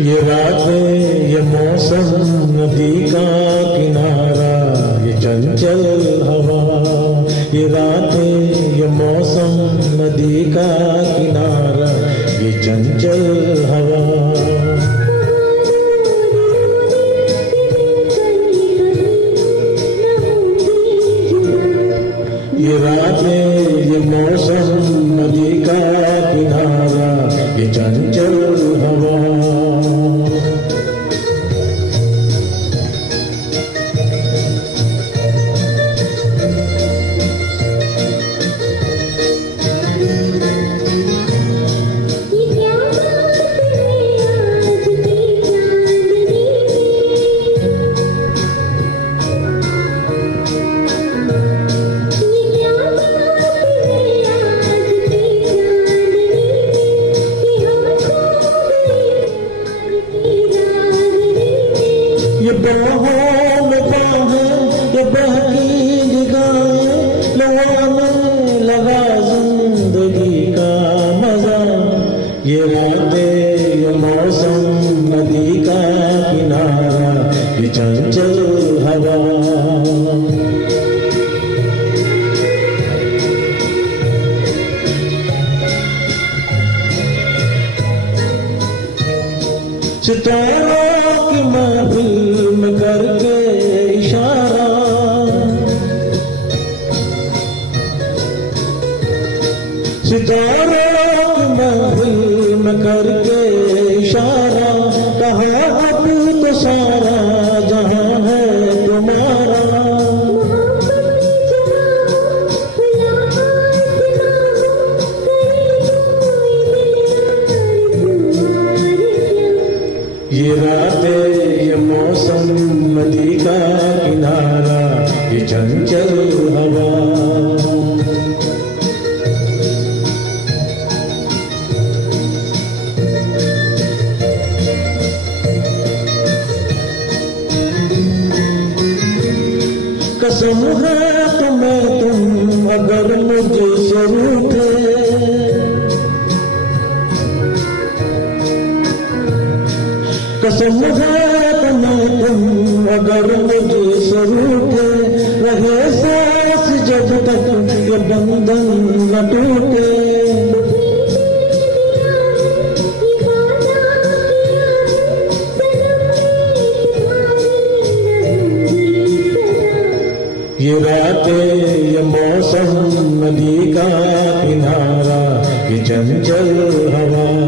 ये रातें, ये मौसम, नदी का किनारा, ये चंचल हवा। ये रातें, ये मौसम, नदी का किनारा, ये चंचल हवा। ये रातें, ये मौसम, नदी का किनारा, ये चंचल हवा। ये बाहों में बाहें, ये बहकी निगाहें, लगाने लगा जिंदगी का मजा। ये रातें, ये मौसम, नदी का किनारा, ये चंचल हवा। सितारों की महफिल में करके इशारा, सितारों की महफिल में करके इशारा, कहा अब तो सारा जहां है तुम्हारा। ये रातें, ये मौसम, नदी का किनारा, ये चंचल हवा। कसम है तुम्हें तुम अगर मुझसे रूठे, कसम है तुम्हें तुम अगर मुझसे रूठे, रहे सांस जब तक ये बंधन न टूटे। ये रातें, ये मौसम, नदी का किनारा, ये चंचल हवा।